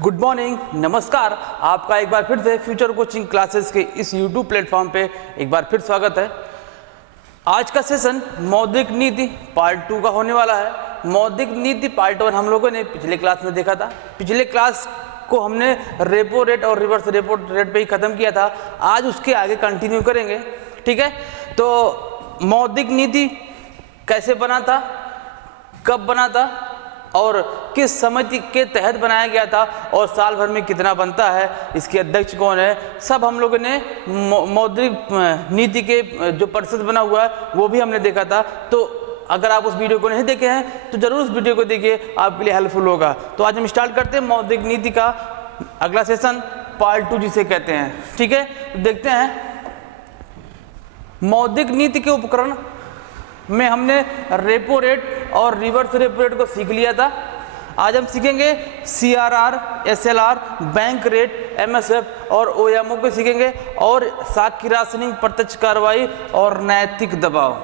Good morning, नमस्कार। आपका एक बार फिर से फ्यूचर कोचिंग क्लासेस के इस यूट्यूब प्लेटफॉर्म पे एक बार फिर स्वागत है। आज का सेशन मौद्रिक नीति पार्ट 2 का होने वाला है। मौद्रिक नीति पार्ट 1 हम लोगों ने पिछले क्लास में देखा था। पिछले क्लास को हमने रेपो रेट और रिवर्स रेपो रेट पे ही ख़त्म किया था। आज उसके आगे कंटिन्यू करेंगे, ठीक है। तो मौद्रिक नीति कैसे बना था, कब बना था और किस समिति के तहत बनाया गया था और साल भर में कितना बनता है, इसके अध्यक्ष कौन है, सब हम लोगों ने मौद्रिक नीति के जो परिषद बना हुआ है वो भी हमने देखा था। तो अगर आप उस वीडियो को नहीं देखे हैं तो जरूर उस वीडियो को देखिए, आपके लिए हेल्पफुल होगा। तो आज हम स्टार्ट करते हैं मौद्रिक नीति का अगला सेशन, पार्ट 2 जिसे कहते हैं, ठीक है। तो देखते हैं मौद्रिक नीति के उपकरण में हमने रेपो रेट और रिवर्स रेपो रेट को सीख लिया था। आज हम सीखेंगे CRR, SLR, bank rate, MSF और OMO को सीखेंगे और साख की राशनिंग, प्रत्यक्ष कार्रवाई और नैतिक दबाव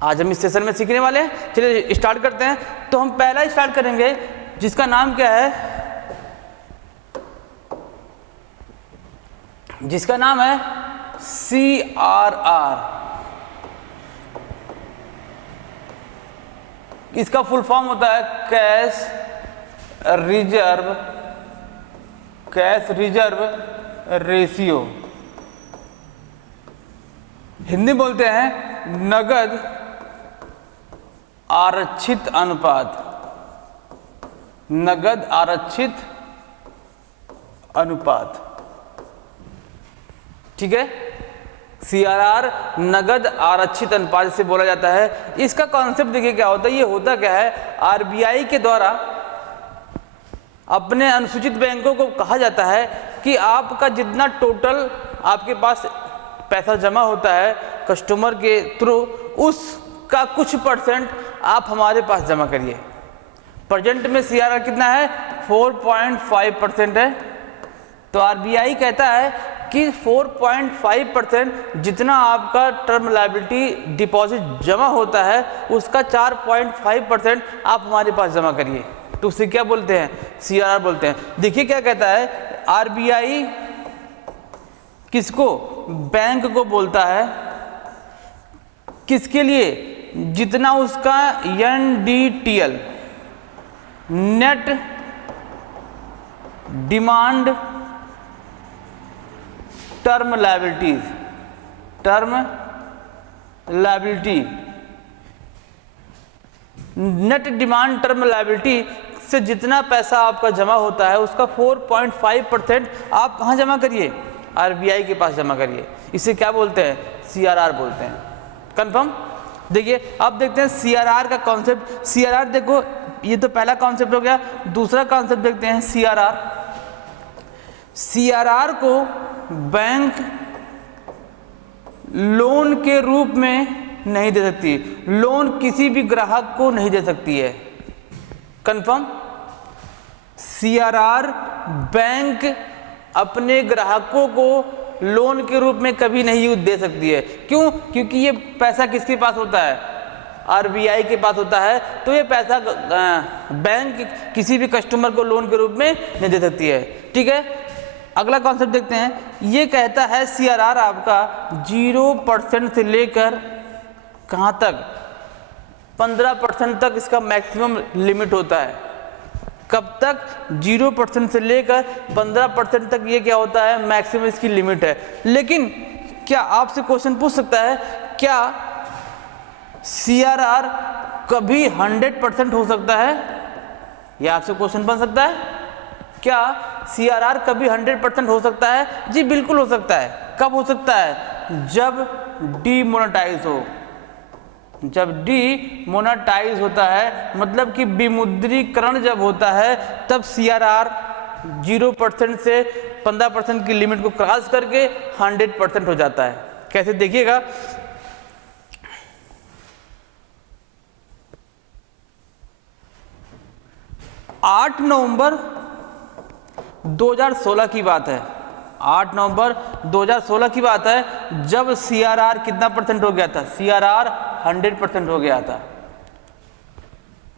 आज हम इस सेशन में सीखने वाले हैं। चलिए स्टार्ट करते हैं। तो हम पहला स्टार्ट करेंगे जिसका नाम क्या है, जिसका नाम है CRR। इसका फुल फॉर्म होता है कैश रिजर्व रेशियो। हिंदी बोलते हैं नगद आरक्षित अनुपात, नगद आरक्षित अनुपात, ठीक है। CRR नगद आरक्षित अनुपात से बोला जाता है। इसका कॉन्सेप्ट देखिए क्या होता है। ये होता क्या है, RBI के द्वारा अपने अनुसूचित बैंकों को कहा जाता है कि आपका जितना टोटल आपके पास पैसा जमा होता है कस्टमर के थ्रू, उसका कुछ परसेंट आप हमारे पास जमा करिए। प्रेजेंट में CRR कितना है, 4.5% है। तो RBI कहता है कि 4.5% जितना आपका टर्म लायबिलिटी डिपॉजिट जमा होता है उसका 4.5% आप हमारे पास जमा करिए। तो उसे क्या बोलते हैं, CRR बोलते हैं। देखिए क्या कहता है, RBI किसको, बैंक को बोलता है, किसके लिए, जितना उसका NDTL net demand term liability net demand term liability से जितना पैसा आपका जमा होता है उसका 4.5% आप कहाँ जमा करिए, RBI के पास जमा करिए। इसे क्या बोलते हैं, CRR बोलते हैं। कंफर्म। देखिए अब देखते हैं CRR का कॉन्सेप्ट। CRR देखो, ये तो पहला कॉन्सेप्ट हो गया। दूसरा कॉन्सेप्ट देखते हैं CRR को बैंक लोन के रूप में नहीं दे सकती, लोन किसी भी ग्राहक को नहीं दे सकती है। कंफर्म। CRR बैंक अपने ग्राहकों को लोन के रूप में कभी नहीं दे सकती है। क्यों? क्योंकि ये पैसा किसके पास होता है, RBI के पास होता है। तो ये पैसा बैंक किसी भी कस्टमर को लोन के रूप में नहीं दे सकती है, ठीक है। अगला कॉन्सेप्ट देखते हैं। ये कहता है CRR आपका 0% से लेकर कहाँ तक, 15% तक इसका मैक्सिमम लिमिट होता है। कब तक, 0% से लेकर 15% तक ये क्या होता है, मैक्सिमम इसकी लिमिट है। लेकिन क्या आपसे क्वेश्चन पूछ सकता है, क्या CRR कभी 100% हो सकता है? यह आपसे क्वेश्चन बन सकता है। क्या CRR कभी 100% हो सकता है? जी बिल्कुल हो सकता है। कब हो सकता है, जब डीमोनेटाइज हो। जब डीमोनेटाइज होता है मतलब कि विमुद्रीकरण जब होता है, तब CRR 0% से 15% की लिमिट को क्रॉस करके 100% हो जाता है। कैसे, देखिएगा। आठ नवंबर 2016 की बात है, 8 नवंबर 2016 की बात है, जब CRR कितना परसेंट हो गया था, CRR 100% हो गया था।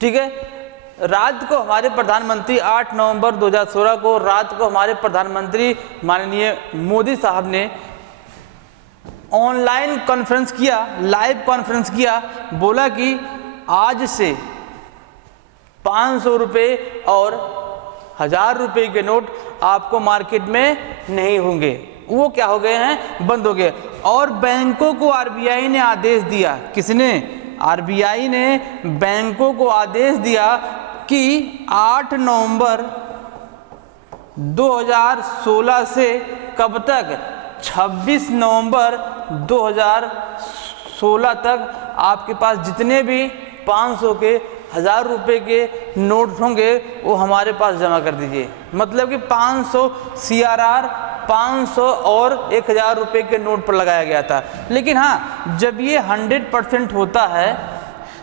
ठीक है, रात को हमारे प्रधानमंत्री 8 नवंबर 2016 को रात को हमारे प्रधानमंत्री माननीय मोदी साहब ने ऑनलाइन कॉन्फ्रेंस किया, लाइव कॉन्फ्रेंस किया, बोला कि आज से 500 रुपये और 1000 रुपये के नोट आपको मार्केट में नहीं होंगे। वो क्या हो गए हैं, बंद हो गए। और बैंकों को आरबीआई ने आदेश दिया, किसने, आरबीआई ने बैंकों को आदेश दिया कि 8 नवंबर 2016 से कब तक, 26 नवंबर 2016 तक आपके पास जितने भी 500 के 1000 रुपये के नोट होंगे वो हमारे पास जमा कर दीजिए। मतलब कि 500 CRR 500 और 1000 रुपये के नोट पर लगाया गया था। लेकिन हाँ, जब ये 100% होता है,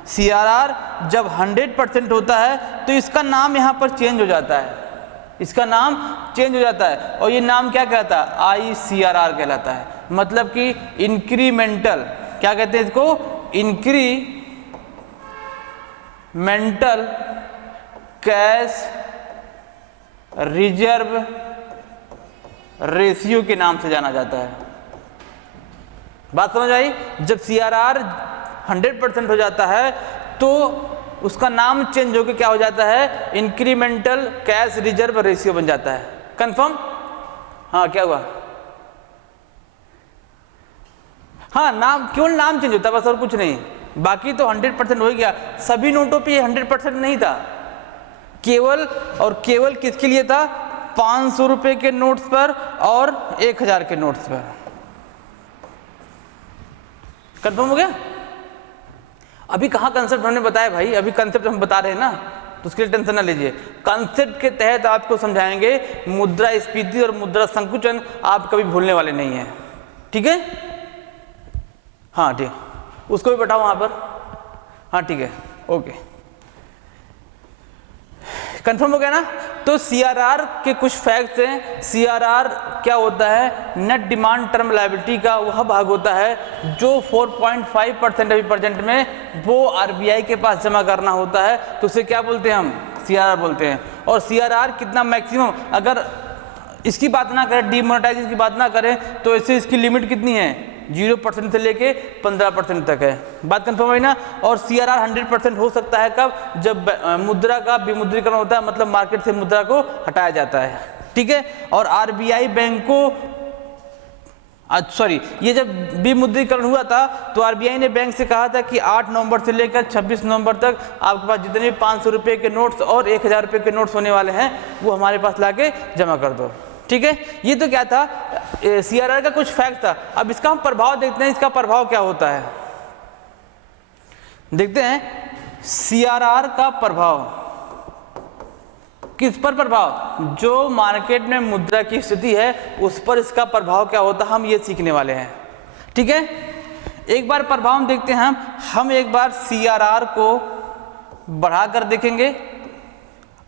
CRR जब 100% होता है तो इसका नाम यहाँ पर चेंज हो जाता है, इसका नाम चेंज हो जाता है। और ये नाम क्या कहता है, ICRR कहलाता है। मतलब कि इंक्रीमेंटल, क्या कहते हैं इसको, इंक्रीमेंटल कैश रिजर्व रेशियो के नाम से जाना जाता है। बात समझ आई? जब CRR 100% हो जाता है तो उसका नाम चेंज होकर क्या हो जाता है, इंक्रीमेंटल कैश रिजर्व रेशियो बन जाता है। कंफर्म? हाँ, क्या हुआ? हाँ, नाम, केवल नाम चेंज होता है बस, और कुछ नहीं। बाकी तो 100% हो गया। सभी नोटों पे ये 100% नहीं था, केवल और केवल किसके लिए था, 500 रुपए के नोट्स पर और 1000 के नोट्स पर। कंफर्म हो गया? अभी कहाँ कंसेप्ट हमने बताया भाई, अभी कंसेप्ट हम बता रहे हैं ना, तो उसके लिए टेंशन ना लीजिए। कंसेप्ट के तहत आपको समझाएंगे, मुद्रास्फीति और मुद्रा संकुचन आप कभी भूलने वाले नहीं हैं। ठीक है? हाँ ठीक, उसको भी बैठाओ वहां पर। हाँ ठीक है, ओके, कंफर्म हो गया ना? तो CRR के कुछ फैक्ट्स हैं। CRR क्या होता है, नेट डिमांड टर्म लायबिलिटी का वह भाग होता है जो 4.5% अभी प्रेजेंट में वो आरबीआई के पास जमा करना होता है, तो उसे क्या बोलते हैं हम, CRR बोलते हैं। और CRR कितना मैक्सिमम, अगर इसकी बात ना करें, डीमोनेटाइजेशन की बात ना करें, तो ऐसे इसकी लिमिट कितनी है, 0% से लेके 15% तक है। बात कंफर्म है ना? और CRR 100% हो सकता है कब, जब मुद्रा का विमुद्रीकरण होता है, मतलब मार्केट से मुद्रा को हटाया जाता है। ठीक है? और आरबीआई बैंक को, सॉरी, ये जब विमुद्रीकरण हुआ था तो आरबीआई ने बैंक से कहा था कि 8 नवंबर से लेकर 26 नवंबर तक आपके पास जितने भी 500 रुपये के नोट्स और 1000 रुपये के नोट्स होने वाले हैं वो हमारे पास लाके जमा कर दो। ठीक है? ये तो क्या था, CRR का कुछ फैक्ट था। अब इसका हम प्रभाव देखते हैं, इसका प्रभाव क्या होता है देखते हैं। CRR का प्रभाव किस पर, प्रभाव जो मार्केट में मुद्रा की स्थिति है उस पर इसका प्रभाव क्या होता है, हम ये सीखने वाले हैं। ठीक है? एक बार प्रभाव हम देखते हैं, हम एक बार CRR को बढ़ाकर देखेंगे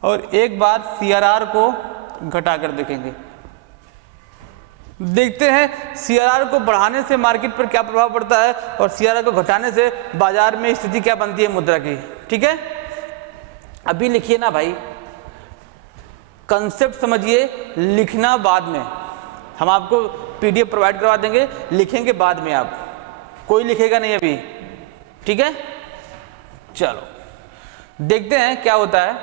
और एक बार CRR को घटाकर देखेंगे। देखते हैं CRR को बढ़ाने से मार्केट पर क्या प्रभाव पड़ता है और CRR को घटाने से बाजार में स्थिति क्या बनती है मुद्रा की। ठीक है? अभी लिखिए ना भाई, कंसेप्ट समझिए, लिखना बाद में, हम आपको PDF प्रोवाइड करवा देंगे, लिखेंगे बाद में, आप कोई लिखेगा नहीं अभी। ठीक है? चलो देखते हैं क्या होता है।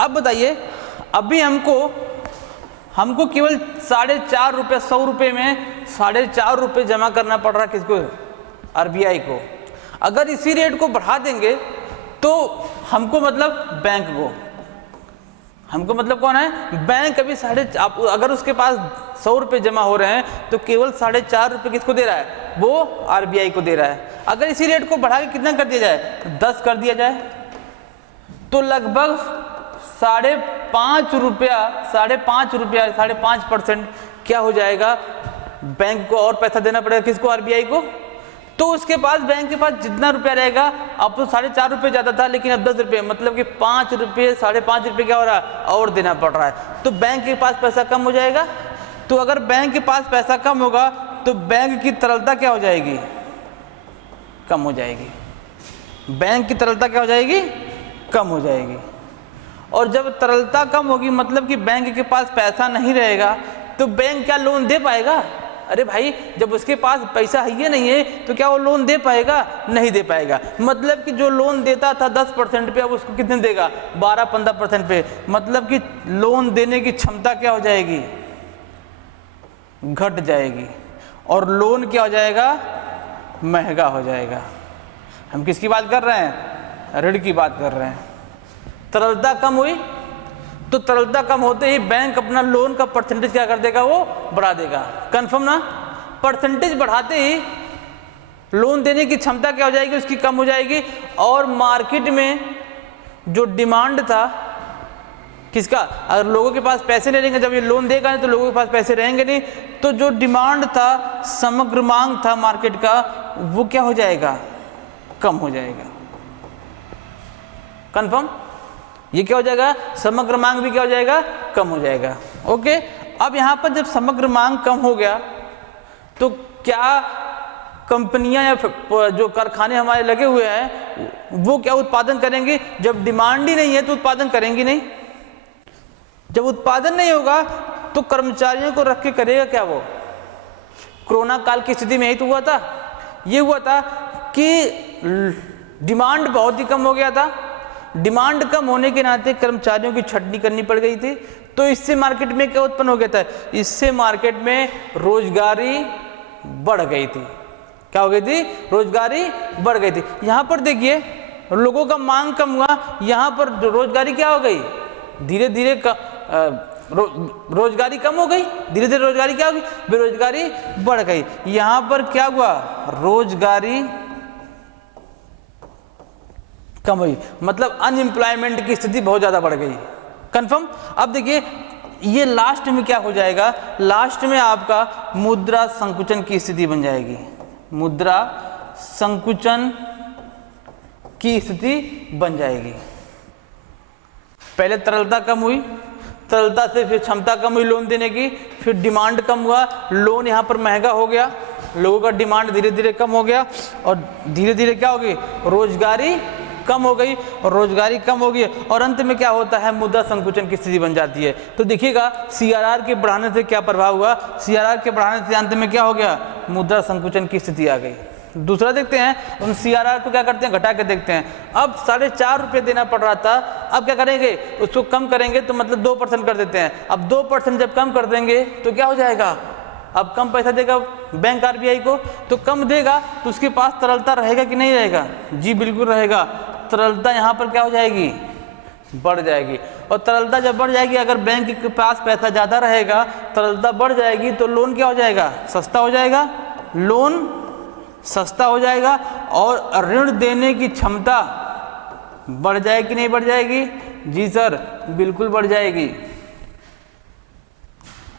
अब बताइए, अभी हमको केवल 4.5 रुपये, 100 रुपये में 4.5 रुपये जमा करना पड़ रहा है किसको, आरबीआई को। अगर इसी रेट को बढ़ा देंगे तो हमको मतलब बैंक को, हमको मतलब कौन है, बैंक। अभी अगर उसके पास 100 रुपये जमा हो रहे हैं तो केवल 4.5 रुपये किसको दे रहा है, वो आरबीआई को दे रहा है। अगर इसी रेट को बढ़ा के कितना कर दिया जाए, 10 कर दिया जाए, तो लगभग 5.5 रुपया 5.5% क्या हो जाएगा, बैंक को और पैसा देना पड़ेगा किसको, आरबीआई को। तो उसके पास, बैंक के पास जितना रुपया रहेगा, अब तो 4.5 रुपये ज़्यादा था लेकिन अब 10 रुपये, मतलब कि 5 रुपये 5.5 रुपये क्या हो रहा है, और देना पड़ रहा है। तो बैंक के पास पैसा कम हो जाएगा। तो अगर बैंक के पास पैसा कम होगा तो बैंक की तरलता क्या हो जाएगी, कम हो जाएगी। बैंक की तरलता क्या हो जाएगी, कम हो जाएगी। और जब तरलता कम होगी मतलब कि बैंक के पास पैसा नहीं रहेगा तो बैंक क्या लोन दे पाएगा? अरे भाई जब उसके पास पैसा है ही नहीं है तो क्या वो लोन दे पाएगा? नहीं दे पाएगा। मतलब कि जो लोन देता था 10% पे अब उसको कितने देगा? 12-15% पे। मतलब कि लोन देने की क्षमता क्या हो जाएगी? घट जाएगी। और लोन क्या हो जाएगा? महंगा हो जाएगा। हम किसकी बात कर रहे हैं? ऋण की बात कर रहे हैं। तरलता कम हुई तो तरलता कम होते ही बैंक अपना लोन का परसेंटेज क्या कर देगा? वो बढ़ा देगा। कंफर्म ना? परसेंटेज बढ़ाते ही लोन देने की क्षमता क्या हो जाएगी? उसकी कम हो जाएगी। और मार्केट में जो डिमांड था किसका? अगर लोगों के पास पैसे नहीं रहेंगे, जब ये लोन देगा नहीं तो लोगों के पास पैसे रहेंगे नहीं, तो जो डिमांड था, समग्र मांग था मार्केट का, वो क्या हो जाएगा? कम हो जाएगा। कंफर्म? ये क्या हो जाएगा? समग्र मांग भी क्या हो जाएगा? कम हो जाएगा। ओके। अब यहां पर जब समग्र मांग कम हो गया तो क्या कंपनियां या जो कारखाने हमारे लगे हुए हैं वो क्या उत्पादन करेंगे? जब डिमांड ही नहीं है तो उत्पादन करेंगे नहीं। जब उत्पादन नहीं होगा तो कर्मचारियों को रख के करेगा क्या वो? कोरोना काल की स्थिति में यही तो हुआ था। ये हुआ था कि डिमांड बहुत ही कम हो गया था। डिमांड कम होने के नाते कर्मचारियों की छटनी करनी पड़ गई थी। तो इससे मार्केट में क्या उत्पन्न हो गया था? इससे मार्केट में रोजगारी बढ़ गई थी। क्या हो गई थी? रोजगारी बढ़ गई थी। यहां पर देखिए लोगों का मांग कम हुआ, यहां पर रोजगारी क्या हो गई? धीरे धीरे रोजगारी कम हो गई, धीरे धीरे रोजगारी क्या हो गई? बेरोजगारी बढ़ गई। यहां पर क्या हुआ? रोजगारी कम हुई, मतलब अनएम्प्लॉयमेंट की स्थिति बहुत ज्यादा बढ़ गई। कंफर्म? अब देखिए ये लास्ट में क्या हो जाएगा? लास्ट में आपका मुद्रा संकुचन की स्थिति बन जाएगी। मुद्रा संकुचन की स्थिति बन जाएगी। पहले तरलता कम हुई, तरलता से फिर क्षमता कम हुई लोन देने की, फिर डिमांड कम हुआ, लोन यहाँ पर महंगा हो गया, लोगों का डिमांड धीरे धीरे कम हो गया और धीरे धीरे क्या हो गई? रोजगारी कम हो गई और रोजगारी कम हो गई और अंत में क्या होता है? मुद्रा संकुचन की स्थिति बन जाती है। तो देखिएगा सीआरआर के बढ़ाने से क्या प्रभाव हुआ? सीआरआर के बढ़ाने से अंत में क्या हो गया? मुद्रा संकुचन की स्थिति आ गई। दूसरा देखते हैं, उन सीआरआर को क्या करते हैं? घटा के देखते हैं। अब 4.5 रुपये देना पड़ रहा था, अब क्या करेंगे? उसको कम करेंगे तो मतलब 2% कर देते हैं। अब 2% जब कम कर देंगे तो क्या हो जाएगा? अब कम पैसा देगा बैंक आरबीआई को, तो कम देगा तो उसके पास तरलता रहेगा कि नहीं रहेगा? जी बिल्कुल रहेगा। तरलता यहाँ पर क्या हो जाएगी? बढ़ जाएगी। और तरलता जब बढ़ जाएगी, अगर बैंक के पास पैसा ज़्यादा रहेगा, तरलता बढ़ जाएगी तो लोन क्या हो जाएगा? सस्ता हो जाएगा। लोन सस्ता हो जाएगा और ऋण देने की क्षमता बढ़ जाएगी कि नहीं बढ़ जाएगी? जी सर बिल्कुल बढ़ जाएगी।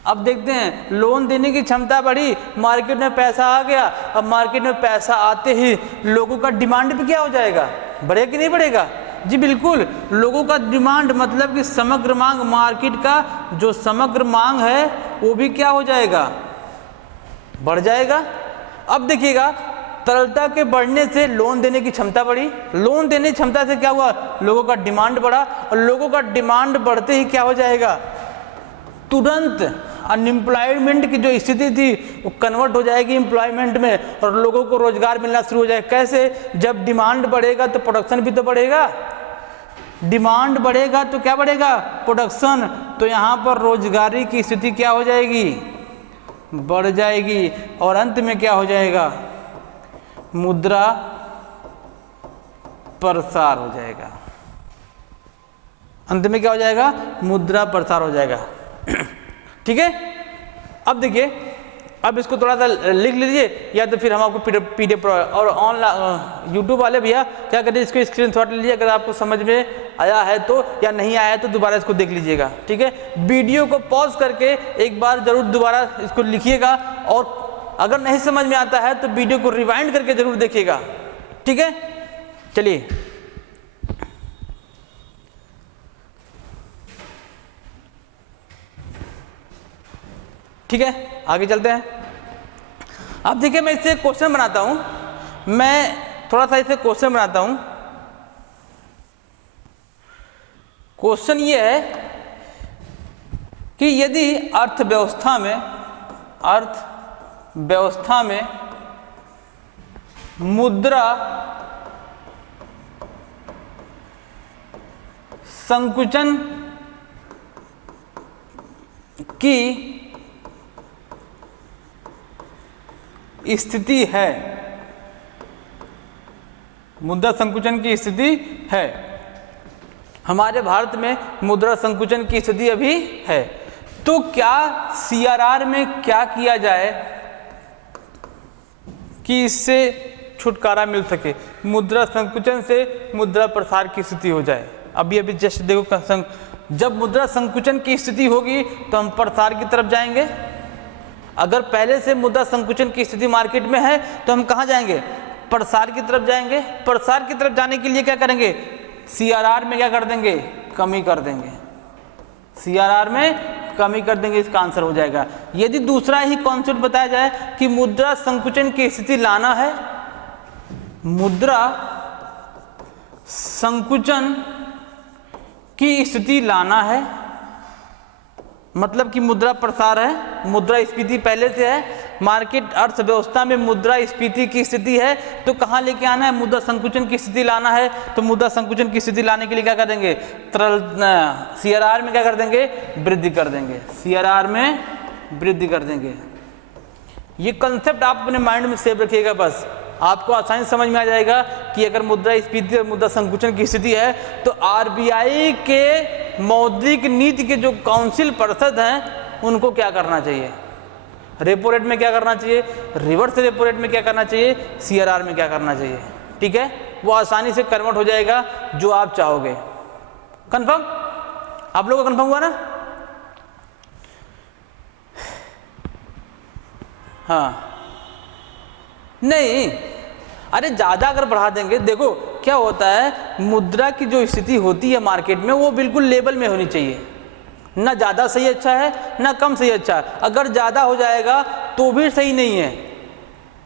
अब देखते हैं, लोन देने की क्षमता बढ़ी, मार्केट में पैसा आ गया। अब मार्केट में पैसा आते ही लोगों का डिमांड भी क्या हो जाएगा? बढ़ेगा कि नहीं बढ़ेगा? जी बिल्कुल। लोगों का डिमांड मतलब कि समग्र मांग, मार्केट का जो समग्र मांग है वो भी क्या हो जाएगा? बढ़ जाएगा। अब देखिएगा तरलता के बढ़ने से लोन देने की क्षमता बढ़ी, लोन देने की क्षमता से क्या हुआ? लोगों का डिमांड बढ़ा और लोगों का डिमांड बढ़ते ही क्या हो जाएगा? तुरंत अनएम्प्लॉयमेंट की जो स्थिति थी वो कन्वर्ट हो जाएगी एम्प्लॉयमेंट में और लोगों को रोजगार मिलना शुरू हो जाएगा। कैसे? जब डिमांड बढ़ेगा तो प्रोडक्शन भी तो बढ़ेगा। डिमांड बढ़ेगा तो क्या बढ़ेगा? प्रोडक्शन। तो यहाँ पर रोजगारी की स्थिति क्या हो जाएगी? बढ़ जाएगी और अंत में क्या हो जाएगा? मुद्रा प्रसार हो जाएगा। अंत में क्या हो जाएगा? मुद्रा प्रसार हो जाएगा। ठीक है। अब देखिए, अब इसको थोड़ा सा लिख लीजिए या तो फिर हम आपको पीडीएफ और ऑनलाइन यूट्यूब वाले भैया क्या करिए, इसको स्क्रीनशॉट ले लीजिए अगर आपको समझ में आया है तो, या नहीं आया है तो दोबारा इसको देख लीजिएगा। ठीक है। वीडियो को पॉज करके एक बार जरूर दोबारा इसको लिखिएगा और अगर नहीं समझ में आता है तो वीडियो को रिवाइंड करके जरूर देखिएगा। ठीक है। चलिए ठीक है, आगे चलते हैं। अब देखिए मैं इससे क्वेश्चन बनाता हूं, मैं थोड़ा सा इसे क्वेश्चन बनाता हूं। क्वेश्चन ये है कि यदि अर्थव्यवस्था में मुद्रा संकुचन की स्थिति है, मुद्रा संकुचन की स्थिति है, हमारे भारत में मुद्रा संकुचन की स्थिति अभी है, तो क्या सीआरआर में क्या किया जाए कि इससे छुटकारा मिल सके, मुद्रा संकुचन से मुद्रा प्रसार की स्थिति हो जाए। अभी जस्ट देखो, जब मुद्रा संकुचन की स्थिति होगी तो हम प्रसार की तरफ जाएंगे। अगर पहले से मुद्रा संकुचन की स्थिति मार्केट में है तो हम कहाँ जाएंगे, प्रसार की तरफ जाएंगे। प्रसार की तरफ जाने के लिए क्या करेंगे, सीआरआर में क्या कर देंगे, कमी कर देंगे, सीआरआर में कमी कर देंगे, इसका आंसर हो जाएगा। यदि दूसरा ही कॉन्सेप्ट बताया जाए कि मुद्रा संकुचन की स्थिति लाना है, मुद्रा संकुचन की स्थिति लाना है, मतलब कि मुद्रा प्रसार है, मुद्रास्फीति पहले से है, मार्केट अर्थव्यवस्था में मुद्रास्फीति की स्थिति है, तो कहाँ लेके आना है, मुद्रा संकुचन की स्थिति लाना है। तो मुद्रा संकुचन की स्थिति लाने के लिए क्या कर देंगे, सीआरआर में क्या कर देंगे, वृद्धि कर देंगे, सीआरआर में वृद्धि कर देंगे। ये कंसेप्ट आप अपने माइंड में सेव रखिएगा, बस आपको आसानी समझ में आ जाएगा कि अगर मुद्रास्फीति और मुद्रा संकुचन की स्थिति है तो आरबीआई के मौद्रिक नीति के जो काउंसिल परिषद हैं उनको क्या करना चाहिए, रेपो रेट में क्या करना चाहिए, रिवर्स रेपो रेट में क्या करना चाहिए, सीआरआर में क्या करना चाहिए। ठीक है, वो आसानी से कन्वर्ट हो जाएगा जो आप चाहोगे। कंफर्म, आप लोगों को कंफर्म हुआ ना? हाँ नहीं, अरे ज़्यादा अगर बढ़ा देंगे, देखो क्या होता है, मुद्रा की जो स्थिति होती है मार्केट में वो बिल्कुल लेवल में होनी चाहिए, ना ज़्यादा सही अच्छा है ना कम सही अच्छा है। अगर ज़्यादा हो जाएगा तो भी सही नहीं है।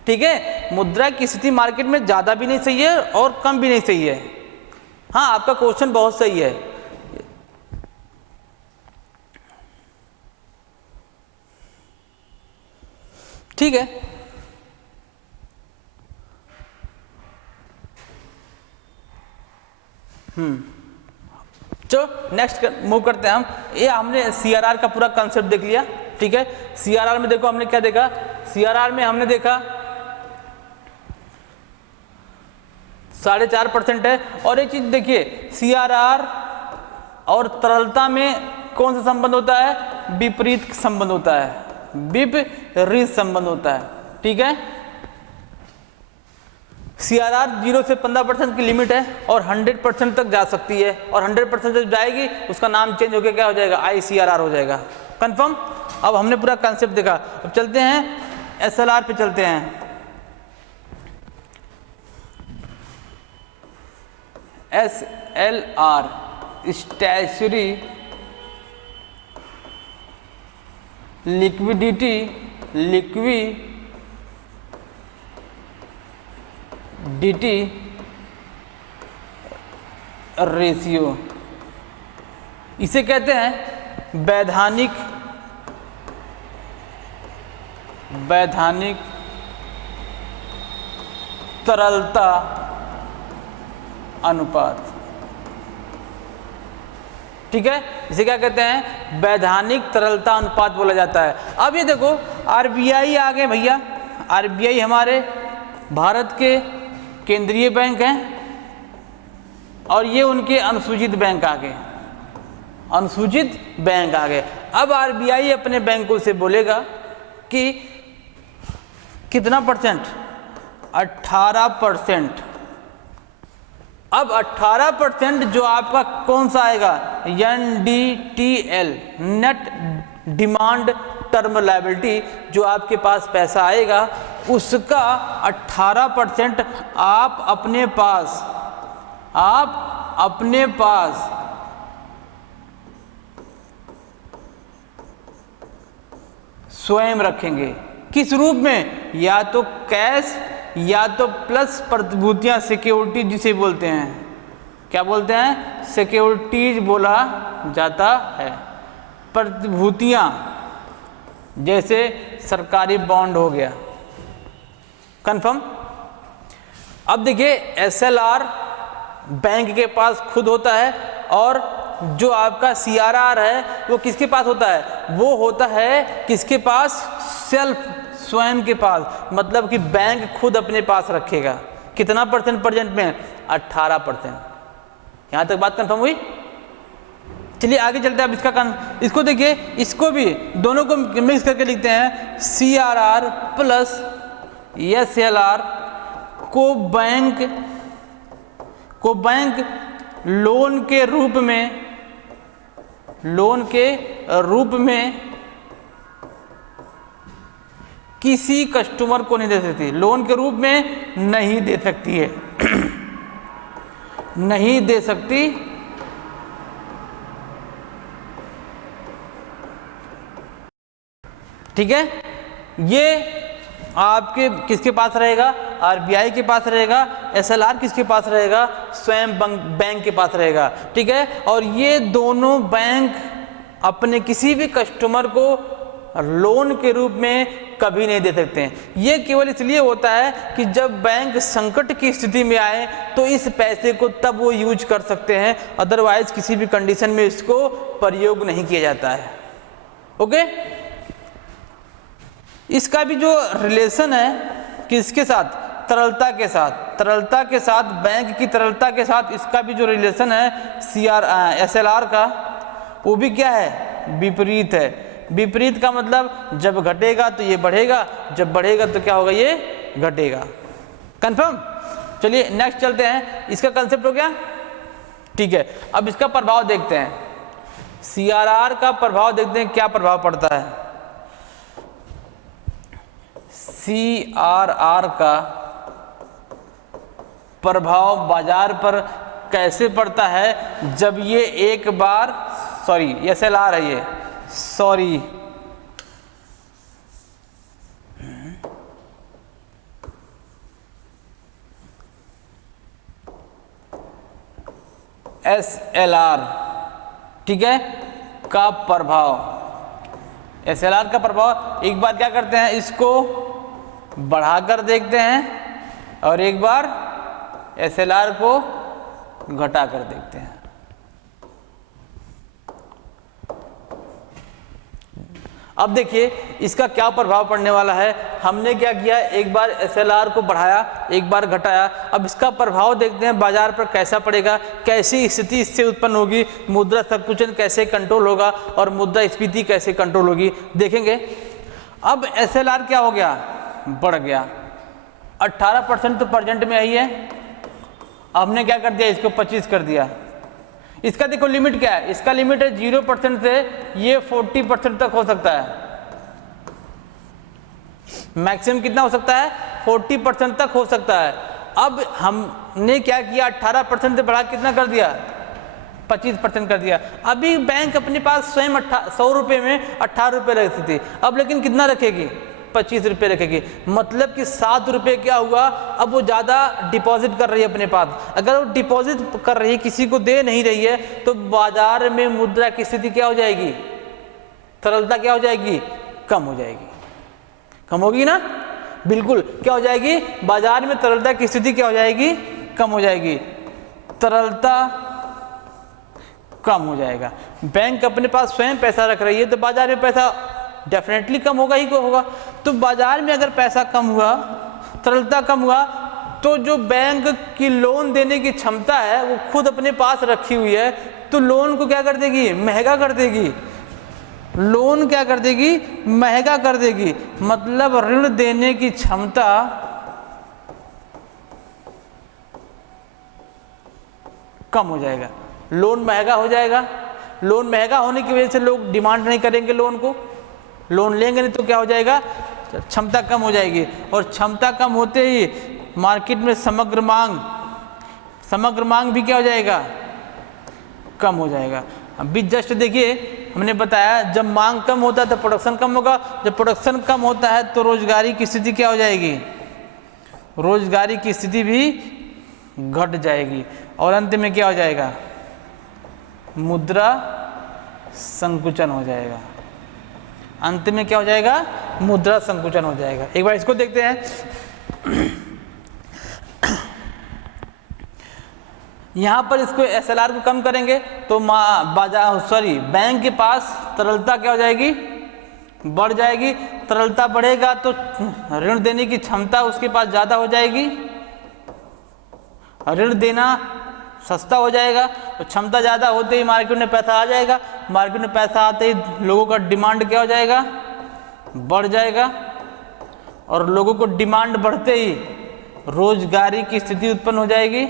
ठीक है, मुद्रा की स्थिति मार्केट में ज़्यादा भी नहीं सही है और कम भी नहीं सही है। हाँ, आपका क्वेश्चन बहुत सही है। ठीक है, चलो नेक्स्ट मूव करते हैं हम। ये हमने सीआरआर का पूरा कंसेप्ट देख लिया। ठीक है, सीआरआर में देखो हमने क्या देखा, सीआरआर में हमने देखा 4.5% है। और एक चीज देखिए, सीआरआर और तरलता में कौन सा संबंध होता है, विपरीत संबंध होता है, विपरीत संबंध होता है। ठीक है, सीआरआर 0 से 15% की लिमिट है और 100% तक जा सकती है, और 100% जब जाएगी उसका नाम चेंज होकर क्या हो जाएगा, आईसीआरआर हो जाएगा। कंफर्म। अब हमने पूरा कंसेप्ट देखा, अब चलते हैं एसएलआर पे चलते हैं। एसएलआर स्टैच्यूरी लिक्विडिटी रेशियो, इसे कहते हैं वैधानिक तरलता अनुपात। ठीक है, इसे क्या कहते हैं, वैधानिक तरलता अनुपात बोला जाता है। अब ये देखो आरबीआई आ गए भैया, आरबीआई हमारे भारत के केंद्रीय बैंक हैं और ये उनके अनुसूचित बैंक आ गए, अनुसूचित बैंक आ गए। अब आरबीआई अपने बैंकों से बोलेगा कि कितना परसेंट, 18%। अब 18% जो आपका कौन सा आएगा, NDTL, net demand term liability, जो आपके पास पैसा आएगा उसका 18% आप अपने पास स्वयं रखेंगे। किस रूप में, या तो कैश या तो प्लस प्रतिभूतियां, सिक्योरिटी जिसे बोलते हैं, क्या बोलते हैं, सिक्योरिटीज बोला जाता है। प्रतिभूतियां जैसे सरकारी बॉन्ड हो गया, कंफर्म। अब देखिए SLR बैंक के पास खुद होता है, और जो आपका CRR है वो किसके पास होता है, वो होता है किसके पास, सेल्फ, स्वयं के पास। मतलब कि बैंक खुद अपने पास रखेगा। कितना परसेंट प्रेजेंट में, 18%। यहां तक बात कंफर्म हुई। चलिए आगे चलते हैं। अब इसको देखिए, इसको भी दोनों को मिक्स करके लिखते हैं, CRR प्लस SLR को बैंक लोन के रूप में किसी कस्टमर को नहीं दे सकती, लोन के रूप में नहीं दे सकती है नहीं दे सकती। ठीक है, ये आपके किसके पास रहेगा, RBI के पास रहेगा। SLR किसके पास रहेगा, स्वयं बैंक के पास रहेगा। ठीक है, और ये दोनों बैंक अपने किसी भी कस्टमर को लोन के रूप में कभी नहीं दे सकते हैं। ये केवल इसलिए होता है कि जब बैंक संकट की स्थिति में आए तो इस पैसे को तब वो यूज कर सकते हैं, अदरवाइज किसी भी कंडीशन में इसको प्रयोग नहीं किया जाता है। ओके, इसका भी जो रिलेशन है किसके साथ, तरलता के साथ, तरलता के साथ, बैंक की तरलता के साथ इसका भी जो रिलेशन है SLR का, वो भी क्या है, विपरीत है। विपरीत का मतलब जब घटेगा तो ये बढ़ेगा, जब बढ़ेगा तो क्या होगा, ये घटेगा। कंफर्म। चलिए नेक्स्ट चलते हैं। इसका कंसेप्ट हो गया। ठीक है, अब इसका प्रभाव देखते हैं। CRR का प्रभाव देखते हैं, क्या प्रभाव पड़ता है। CRR का प्रभाव बाजार पर कैसे पड़ता है, जब ये एक बार, सॉरी SLR है ये, सॉरी SLR, ठीक है, का प्रभाव, SLR का प्रभाव एक बार क्या करते हैं, इसको बढ़ाकर देखते हैं और एक बार SLR को घटाकर देखते हैं। अब देखिए इसका क्या प्रभाव पड़ने वाला है। हमने क्या किया, एक बार SLR को बढ़ाया, एक बार घटाया। अब इसका प्रभाव देखते हैं बाजार पर कैसा पड़ेगा, कैसी स्थिति इससे उत्पन्न होगी, मुद्रा संकुचन कैसे कंट्रोल होगा और मुद्रास्फीति कैसे कंट्रोल होगी, देखेंगे। अब SLR क्या हो गया, बढ़ गया। 18% तो प्रेजेंट में आई है, हमने क्या कर दिया, इसको 25 कर दिया। इसका देखो लिमिट क्या है, इसका लिमिट है 0% से ये 40% तक हो सकता है। मैक्सिमम कितना हो सकता है, 40% तक हो सकता है। अब हमने क्या किया, 18% से बढ़ा कितना कर दिया, 25% कर दिया। अभी बैंक अपने पास स्वयं 100 रुपये में 18 रुपये रखती थी, अब लेकिन कितना रखेगी, 25 रुपये रखेगी। मतलब कि 7 रुपये क्या हुआ, अब वो ज़्यादा डिपॉजिट कर रही है अपने पास। अगर वो डिपॉजिट कर रही है, किसी को दे नहीं रही है, तो बाजार में मुद्रा की स्थिति क्या हो जाएगी, तरलता क्या हो जाएगी, कम हो जाएगी। कम होगी ना, बिल्कुल। क्या हो जाएगी, बाजार में तरलता की स्थिति क्या हो जाएगी, कम हो जाएगी। तरलता कम हो जाएगा। बैंक अपने पास स्वयं पैसा रख रही है तो बाजार में पैसा डेफिनेटली कम होगा ही होगा। तो बाजार में अगर पैसा कम हुआ, तरलता कम हुआ, तो जो बैंक की लोन देने की क्षमता है वो खुद अपने पास रखी हुई है, तो लोन को क्या कर देगी, महंगा कर देगी। लोन क्या कर देगी, महंगा कर देगी। मतलब ऋण देने की क्षमता कम हो जाएगा, लोन महंगा हो जाएगा। लोन महंगा होने की वजह से लोग डिमांड नहीं करेंगे लोन को, लोन लेंगे नहीं तो क्या हो जाएगा, क्षमता कम हो जाएगी। और क्षमता कम होते ही मार्केट में समग्र मांग भी क्या हो जाएगा, कम हो जाएगा। अभी जस्ट देखिए हमने बताया, जब मांग कम होता है तो प्रोडक्शन कम होगा, जब प्रोडक्शन कम होता है तो रोजगारी की स्थिति क्या हो जाएगी, रोजगारी की स्थिति भी घट जाएगी। और अंत में क्या हो जाएगा, मुद्रा संकुचन हो जाएगा। अंत में क्या हो जाएगा, मुद्रा संकुचन हो जाएगा। एक बार इसको देखते हैं। यहां पर इसको एसएलआर को कम करेंगे तो बैंक के पास तरलता क्या हो जाएगी, बढ़ जाएगी। तरलता बढ़ेगा तो ऋण देने की क्षमता उसके पास ज्यादा हो जाएगी, ऋण देना सस्ता हो जाएगा। तो क्षमता ज्यादा होते ही मार्केट में पैसा आ जाएगा, मार्केट में पैसा आते ही लोगों का डिमांड क्या हो जाएगा, बढ़ जाएगा। और लोगों को डिमांड बढ़ते ही रोजगारी की स्थिति उत्पन्न हो जाएगी,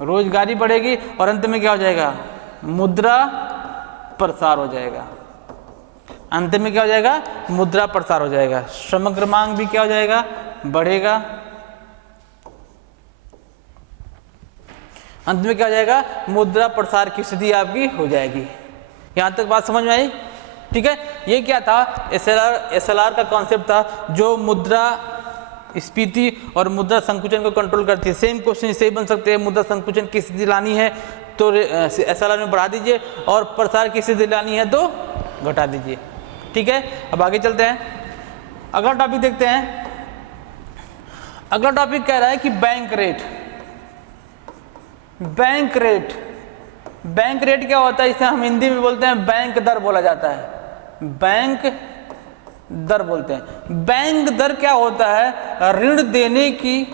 रोजगारी बढ़ेगी और अंत में क्या हो जाएगा, मुद्रा प्रसार हो जाएगा। अंत में क्या हो जाएगा, मुद्रा प्रसार हो जाएगा। समग्र मांग भी क्या हो जाएगा, बढ़ेगा। अंत में क्या हो जाएगा, मुद्रा प्रसार की स्थिति आपकी हो जाएगी। यहां तक बात समझ में आई? ठीक है, ये क्या था, एसएलआर का कॉन्सेप्ट था जो मुद्रा स्फीति और मुद्रा संकुचन को कंट्रोल करती है। सेम क्वेश्चन इससे ही बन सकते हैं, मुद्रा संकुचन की स्थिति लानी है तो एसएलआर में बढ़ा दीजिए और प्रसार की स्थिति लानी है तो घटा दीजिए। ठीक है, अब आगे चलते हैं, अगला टॉपिक देखते हैं। अगला टॉपिक कह रहा है कि bank rate. Bank rate, bank rate क्या होता है, इसे हम हिंदी में बोलते हैं बैंक दर बोला जाता है। बैंक दर बोलते हैं। बैंक दर क्या होता है, ऋण देने की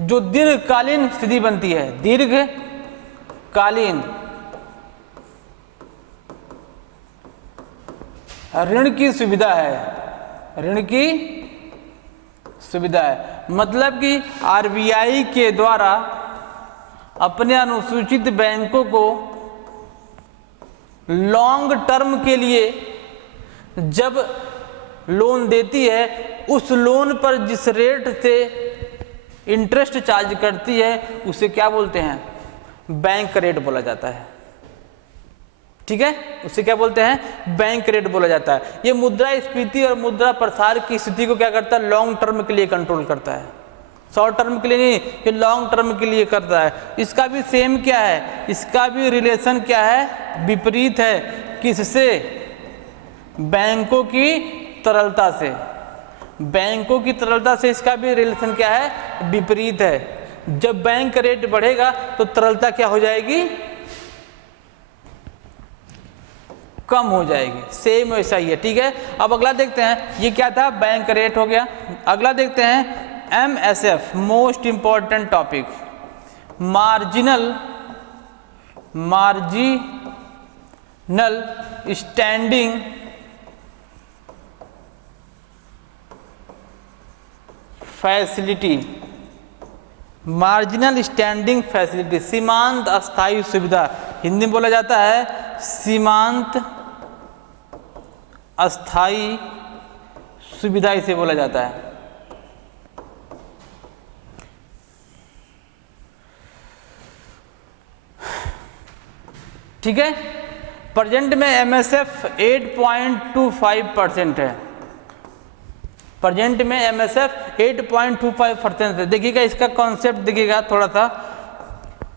जो दीर्घकालीन स्थिति बनती है, दीर्घकालीन ऋण की सुविधा है, ऋण की सुविधा है। मतलब कि आरबीआई के द्वारा अपने अनुसूचित बैंकों को लॉन्ग टर्म के लिए जब लोन देती है, उस लोन पर जिस रेट से इंटरेस्ट चार्ज करती है उसे क्या बोलते हैं, बैंक रेट बोला जाता है। ठीक है, उसे क्या बोलते हैं, बैंक रेट बोला जाता है। ये मुद्रा स्फीति और मुद्रा प्रसार की स्थिति को क्या करता है, लॉन्ग टर्म के लिए कंट्रोल करता है, शॉर्ट टर्म के लिए नहीं, ये लॉन्ग टर्म के लिए करता है। इसका भी सेम क्या है, इसका भी रिलेशन क्या है, विपरीत है। किससे, बैंकों की तरलता से। बैंकों की तरलता से इसका भी रिलेशन क्या है, विपरीत है। जब बैंक रेट बढ़ेगा तो तरलता क्या हो जाएगी, कम हो जाएगी। सेम वैसा ही है। ठीक है, अब अगला देखते हैं, ये क्या था, बैंक रेट हो गया। अगला देखते हैं MSF, most important topic, marginal standing facility. Marginal standing facility, सीमांत अस्थायी सुविधा, हिंदी में बोला जाता है सीमांत अस्थायी सुविधा, इसे बोला जाता है। ठीक है, प्रेजेंट में MSF 8.25% है। प्रेजेंट में MSF 8.25% है। देखिएगा इसका कॉन्सेप्ट, देखिएगा थोड़ा सा।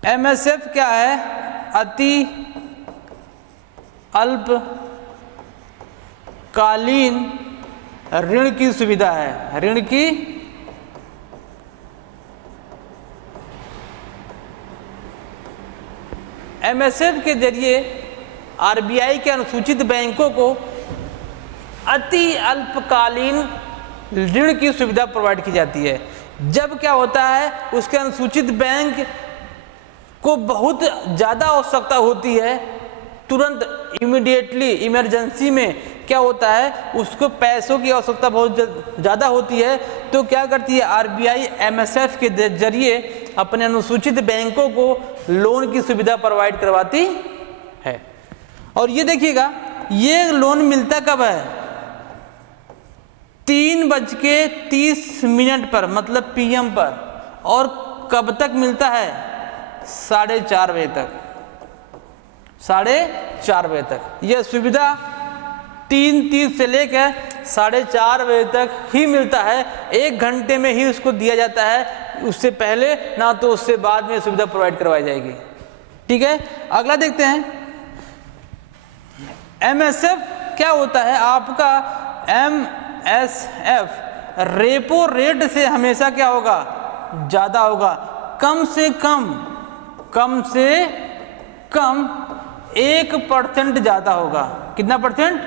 MSF क्या है, अति अल्पकालीन ऋण की सुविधा है, ऋण की MSF के जरिए आरबीआई के अनुसूचित बैंकों को अति अल्पकालीन ऋण की सुविधा प्रोवाइड की जाती है। जब क्या होता है, उसके अनुसूचित बैंक को बहुत ज़्यादा आवश्यकता होती है, तुरंत इमीडिएटली इमरजेंसी में क्या होता है, उसको पैसों की आवश्यकता बहुत ज़्यादा होती है, तो क्या करती है आरबीआई MSF के जरिए अपने अनुसूचित बैंकों को लोन की सुविधा प्रोवाइड करवाती है। और ये देखिएगा, ये लोन मिलता कब है, 3:30 पर, मतलब PM पर। और कब तक मिलता है, 4:30 बजे तक, 4:30 बजे तक। यह सुविधा 3:30 से लेकर 4:30 बजे तक ही मिलता है। 1 घंटे में ही उसको दिया जाता है। उससे पहले ना तो उससे बाद में सुविधा प्रोवाइड करवाई जाएगी। ठीक है, अगला देखते हैं। MSF क्या होता है आपका? MSF रेपो रेट से हमेशा क्या होगा? ज्यादा होगा। कम से कम 1% ज्यादा होगा। कितना परसेंट?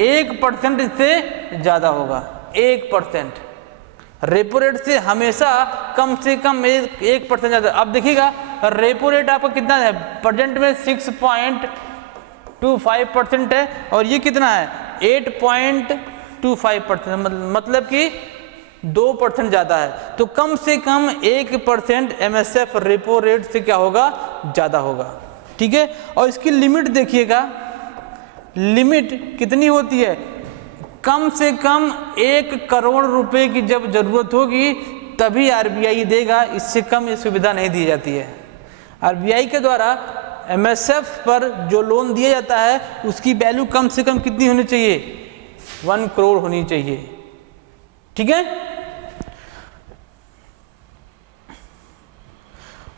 1% इससे ज्यादा होगा। 1% रेपो रेट से हमेशा कम से कम 1% ज्यादा। अब देखिएगा रेपो रेट आपका कितना है? प्रेजेंट में 6.25% है और ये कितना है? 8.25%, मतलब कि 2% ज़्यादा है। तो कम से कम 1% MSF रेपो रेट से क्या होगा? ज़्यादा होगा। ठीक है, और इसकी लिमिट देखिएगा, लिमिट कितनी होती है? कम से कम 1 करोड़ रुपए की जब जरूरत होगी तभी RBI देगा, इससे कम ये सुविधा नहीं दी जाती है। RBI के द्वारा MSF पर जो लोन दिया जाता है उसकी वैल्यू कम से कम कितनी होनी चाहिए? 1 करोड़ होनी चाहिए। ठीक है,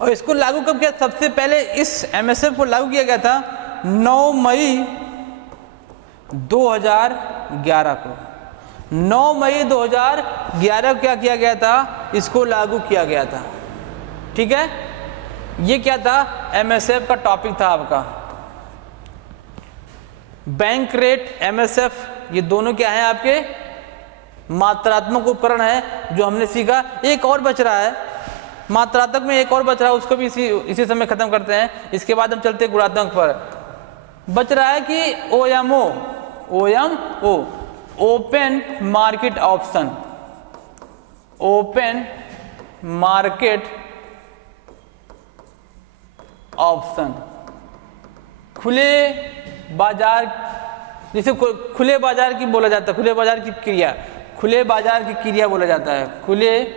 और इसको लागू कब किया? सबसे पहले इस MSF को लागू किया गया था 9 मई 2011 को। 9 मई 2011 को क्या किया गया था? इसको लागू किया गया था। ठीक है, ये क्या था? MSF का टॉपिक था आपका। बैंक रेट, MSF, ये दोनों क्या है आपके? मात्रात्मक उपकरण है जो हमने सीखा। एक और बच रहा है, मात्रात्मक में एक और बच रहा है, उसको भी इसी समय खत्म करते हैं। इसके बाद हम चलते हैं गुणात्मक पर। बच रहा है कि OMO, open market option, open market option, खुले बाजार, जिसे खुले बाजार की बोला जाता है, खुले बाजार की क्रिया, खुले बाजार की क्रिया बोला जाता है, खुले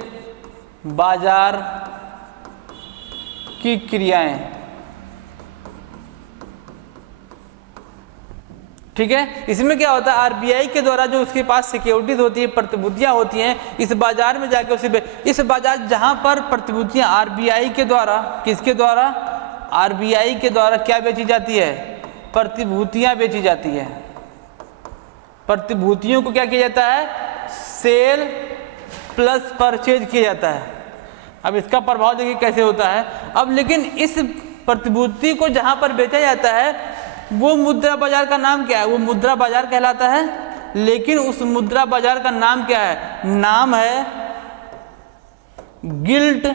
बाजार की क्रियाएं। ठीक है, इसमें क्या होता है? RBI के द्वारा जो उसके पास सिक्योरिटीज होती है, प्रतिभूतियां होती हैं, इस बाजार में जाके इस बाजार जहां पर प्रतिभूतियां RBI के द्वारा, किसके द्वारा? RBI के द्वारा क्या बेची जाती है? प्रतिभूतियां बेची जाती है। प्रतिभूतियों को क्या किया जाता है? सेल प्लस परचेज किया जाता है। अब इसका प्रभाव देखिए कैसे होता है। अब लेकिन इस प्रतिभूति को जहां पर बेचा जाता है वो मुद्रा बाजार का नाम क्या है? वो मुद्रा बाजार कहलाता है। लेकिन उस मुद्रा बाजार का नाम क्या है? नाम है गिल्ट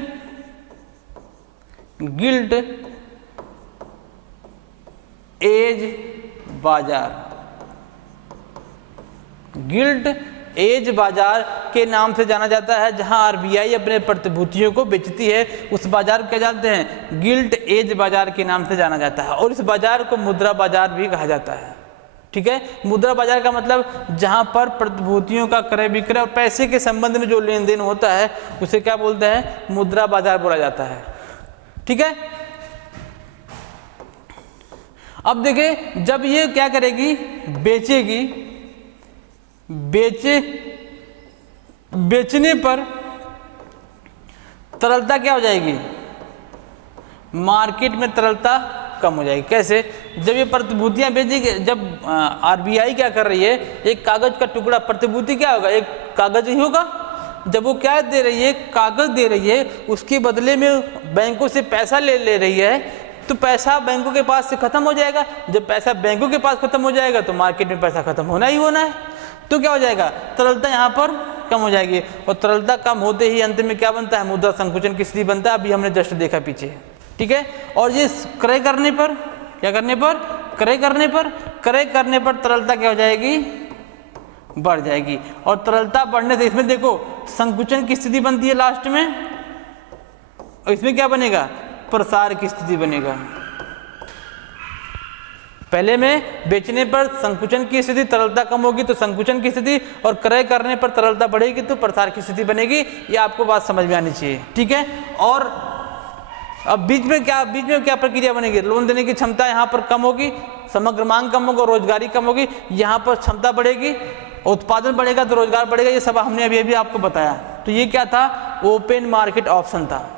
एज बाजार। गिल्ट एज बाजार के नाम से जाना जाता है। जहां RBI अपने प्रतिभूतियों को बेचती है उस बाजार को क्या जानते हैं? गिल्ट एज बाजार के नाम से जाना जाता है। और इस बाजार को मुद्रा बाजार भी कहा जाता है। ठीक है, मुद्रा बाजार का मतलब जहां पर प्रतिभूतियों का क्रय विक्रय और पैसे के संबंध में जो लेन देन होता है उसे क्या बोलते हैं? मुद्रा बाजार बोला जाता है। ठीक है, अब देखिए जब ये क्या करेगी? बेचेगी, बेचने पर तरलता क्या हो जाएगी? मार्केट में तरलता कम हो जाएगी। कैसे? जब ये प्रतिभूतियां बेचेगी, जब RBI क्या कर रही है? एक कागज का टुकड़ा, प्रतिभूति क्या होगा? एक कागज ही होगा। जब वो क्या दे रही है? कागज दे रही है, उसके बदले में बैंकों से पैसा ले रही है, तो पैसा बैंकों के पास से खत्म हो जाएगा। जब पैसा बैंकों के पास खत्म हो जाएगा तो मार्केट में पैसा खत्म होना ही होना है। तो क्या हो जाएगा? तरलता यहाँ पर कम हो जाएगी। और तरलता कम होते ही अंत में क्या बनता है? मुद्रा संकुचन की स्थिति बनता है। अभी हमने जस्ट देखा पीछे। ठीक है, और ये क्रय करने पर, क्या करने पर? क्रय करने पर तरलता क्या हो जाएगी? बढ़ जाएगी। और तरलता बढ़ने से इसमें देखो संकुचन की स्थिति बनती है लास्ट में, और इसमें क्या बनेगा? प्रसार की स्थिति बनेगा। पहले में बेचने पर संकुचन की स्थिति, तरलता कम होगी तो संकुचन की स्थिति, और क्रय करने पर तरलता बढ़ेगी तो प्रसार की स्थिति बनेगी। ये आपको बात समझ में आनी चाहिए। ठीक है, और अब बीच में क्या प्रक्रिया बनेगी? लोन देने की क्षमता यहाँ पर कम होगी, समग्र मांग कम होगा, रोजगारी कम होगी। यहाँ पर क्षमता बढ़ेगी, उत्पादन बढ़ेगा तो रोजगार बढ़ेगा। ये सब हमने अभी आपको बताया। तो ये क्या था? ओपन मार्केट ऑप्शन था।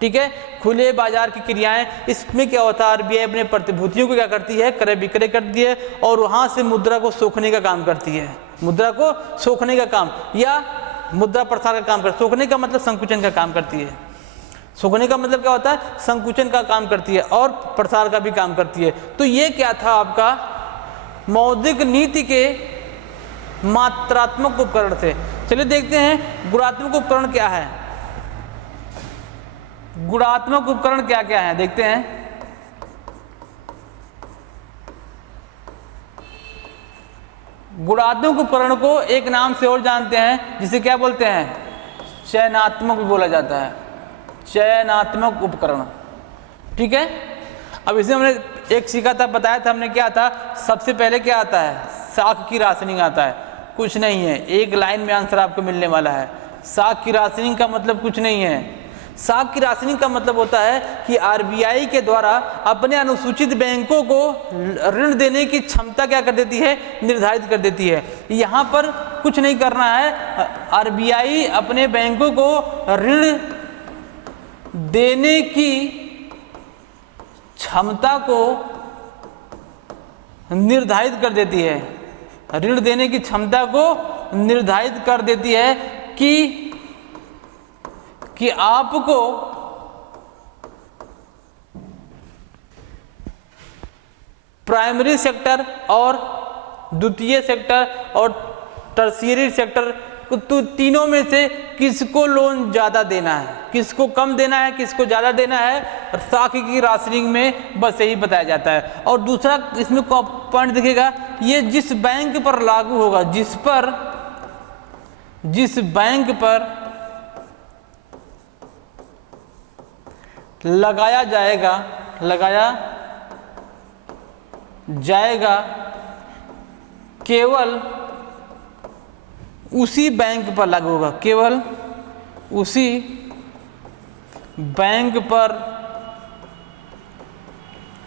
ठीक है, खुले बाजार की क्रियाएं। इसमें क्या होता है, आरबीआई अपने प्रतिभूतियों को क्या करती है, क्रय विक्रय करती है और वहां से मुद्रा को सोखने का काम करती है, मुद्रा को सोखने का काम या मुद्रा प्रसार का काम करती है। सोखने का मतलब संकुचन का काम करती है, सोखने का मतलब क्या होता है, संकुचन का काम करती है और प्रसार का भी काम करती है। तो ये क्या था आपका मौद्रिक नीति के मात्रात्मक उपकरण थे। चलिए देखते हैं गुणात्मक उपकरण क्या है। गुणात्मक उपकरण क्या क्या है देखते हैं। गुणात्मक उपकरण को एक नाम से और जानते हैं जिसे क्या बोलते हैं, चयनात्मक भी बोला जाता है, चयनात्मक उपकरण। ठीक है, अब इसे हमने एक सीखा था, बताया था हमने क्या था, सबसे पहले क्या आता है, साख की राशनिंग आता है। कुछ नहीं है, एक लाइन में आंसर आपको मिलने वाला है। साख की राशनिंग का मतलब कुछ नहीं है। साख की राशनिंग का मतलब होता है कि आरबीआई के द्वारा अपने अनुसूचित बैंकों को ऋण देने की क्षमता क्या कर देती है, निर्धारित कर देती है। यहाँ पर कुछ नहीं करना है, आरबीआई अपने बैंकों को ऋण देने की क्षमता को निर्धारित कर देती है, ऋण देने की क्षमता को निर्धारित कर देती है कि आपको प्राइमरी सेक्टर और द्वितीय सेक्टर और टर्शियरी सेक्टर तो तीनों में से किसको लोन ज़्यादा देना है, किसको कम देना है, किसको ज़्यादा देना है, साख की राशनिंग में बस यही बताया जाता है। और दूसरा इसमें पॉइंट देखिएगा, ये जिस बैंक पर लागू होगा, जिस बैंक पर लगाया जाएगा केवल उसी बैंक पर लागू होगा, केवल उसी बैंक पर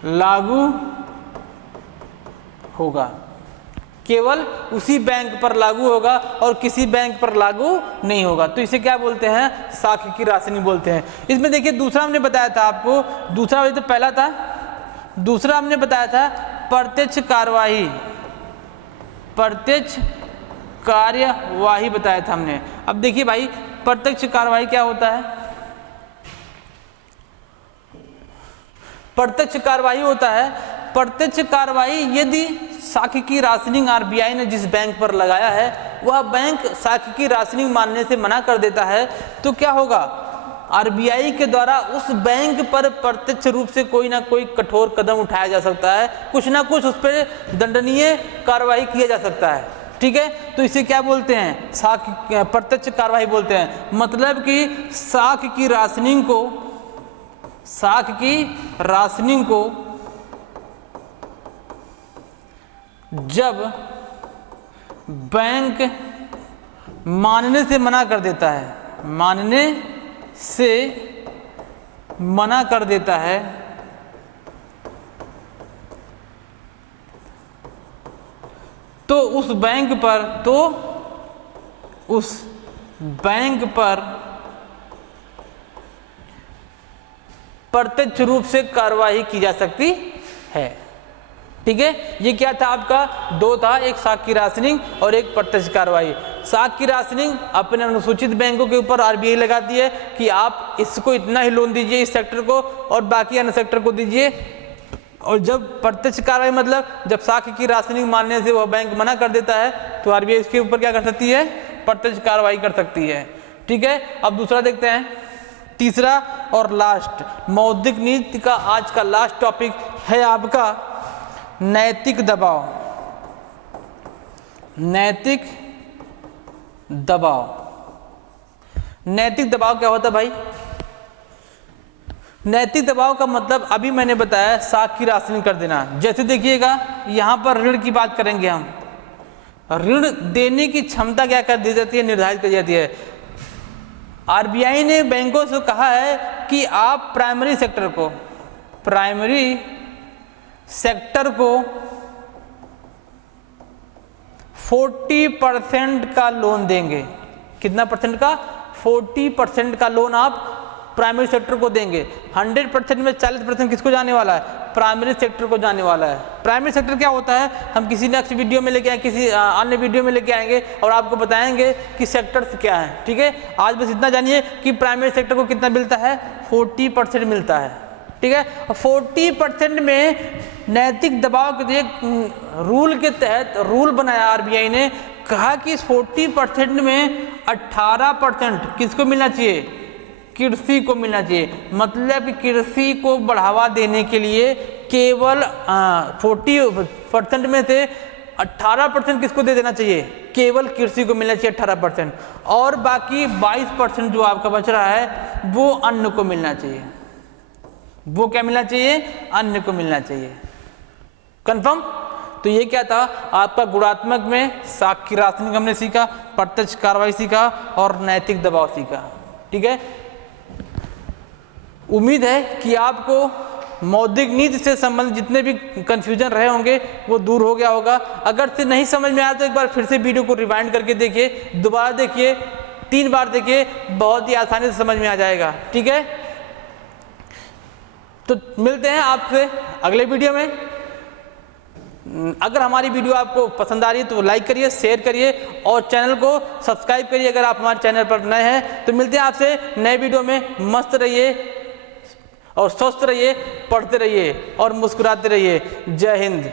लागू होगा, केवल उसी बैंक पर लागू होगा और किसी बैंक पर लागू नहीं होगा। तो इसे क्या बोलते हैं, साख की राशनिंग बोलते हैं। इसमें देखिए दूसरा हमने बताया था आपको, दूसरा तो पहला था, दूसरा हमने बताया था प्रत्यक्ष कार्यवाही, प्रत्यक्ष कार्यवाही बताया था हमने। अब देखिए भाई प्रत्यक्ष कार्यवाही क्या होता है, प्रत्यक्ष कार्यवाही होता है, प्रत्यक्ष कार्यवाही यदि साख की राशनिंग आरबीआई ने जिस बैंक पर लगाया है वह बैंक साख की राशनिंग मानने से मना कर देता है, तो क्या होगा, आरबीआई के द्वारा उस बैंक पर प्रत्यक्ष रूप से कोई ना कोई कठोर कदम उठाया जा सकता है, कुछ ना कुछ उस पर दंडनीय कार्रवाई किया जा सकता है। ठीक है, तो इसे क्या बोलते हैं, साख प्रत्यक्ष कार्रवाई बोलते हैं। मतलब कि साख की राशनिंग को जब बैंक मानने से मना कर देता है, मानने से मना कर देता है, तो उस बैंक पर प्रत्यक्ष रूप से कार्रवाई की जा सकती है। ठीक है, ये क्या था आपका, दो था, एक साख की राशनिंग और एक प्रत्यक्ष कार्रवाई। साख की राशनिंग अपने अनुसूचित बैंकों के ऊपर आरबीआई लगाती है कि आप इसको इतना ही लोन दीजिए इस सेक्टर को और बाकी अन्य सेक्टर को दीजिए। और जब प्रत्यक्ष कार्रवाई मतलब जब साख की राशनिंग मानने से वह बैंक मना कर देता है तो आरबीआई इसके ऊपर क्या कर सकती है, प्रत्यक्ष कार्रवाई कर सकती है। ठीक है, अब दूसरा देखते हैं, तीसरा और लास्ट मौद्रिक नीति का आज का लास्ट टॉपिक है आपका नैतिक दबाव। नैतिक दबाव क्या होता है भाई, नैतिक दबाव का मतलब अभी मैंने बताया साख की राशनिंग कर देना। जैसे देखिएगा यहाँ पर ऋण की बात करेंगे हम, ऋण देने की क्षमता क्या कर दी जाती है, निर्धारित कर दी जाती है। आरबीआई ने बैंकों से कहा है कि आप प्राइमरी सेक्टर को 40% का लोन देंगे। कितना परसेंट का, 40% का लोन आप प्राइमरी सेक्टर को देंगे। 100% में 40% किसको जाने वाला है? प्राइमरी सेक्टर को जाने वाला है। प्राइमरी सेक्टर क्या होता है हम किसी नेक्स्ट वीडियो में लेके आए, किसी अन्य वीडियो में लेके आएंगे और आपको बताएंगे कि सेक्टर्स क्या है। ठीक है, आज बस इतना जानिए कि प्राइमरी सेक्टर को कितना मिलता है, 40% मिलता है। ठीक है, 40% में नैतिक दबाव के रूल के तहत रूल बनाया आरबीआई ने, कहा कि इस 40% में 18% किसको मिलना चाहिए? कृषि को मिलना चाहिए। मतलब कृषि को बढ़ावा देने के लिए केवल 40% में से 18% किसको दे देना चाहिए? केवल कृषि को मिलना चाहिए 18%, और बाकी 22% जो आपका बच रहा है वो अन्न को मिलना चाहिए। वो क्या मिलना चाहिए? अन्न को मिलना चाहिए। कंफर्म? तो ये क्या था आपका गुणात्मक में, साख की राशनिंग हमने सीखा, प्रत्यक्ष कार्रवाई सीखा और नैतिक दबाव सीखा। ठीक है, उम्मीद है कि आपको मौद्रिक नीति से संबंधित जितने भी कंफ्यूजन रहे होंगे वो दूर हो गया होगा। अगर से नहीं समझ में आया तो एक बार फिर से वीडियो को रिवाइंड करके देखिए, दोबारा देखिए, 3 बार देखिए, बहुत ही आसानी से समझ में आ जाएगा। ठीक है, तो मिलते हैं आपसे अगले वीडियो में। अगर हमारी वीडियो आपको पसंद आ रही है तो लाइक करिए, शेयर करिए और चैनल को सब्सक्राइब करिए अगर आप हमारे चैनल पर नए हैं। तो मिलते हैं आपसे नए वीडियो में। मस्त रहिए और स्वस्थ रहिए, पढ़ते रहिए और मुस्कुराते रहिए। जय हिंद।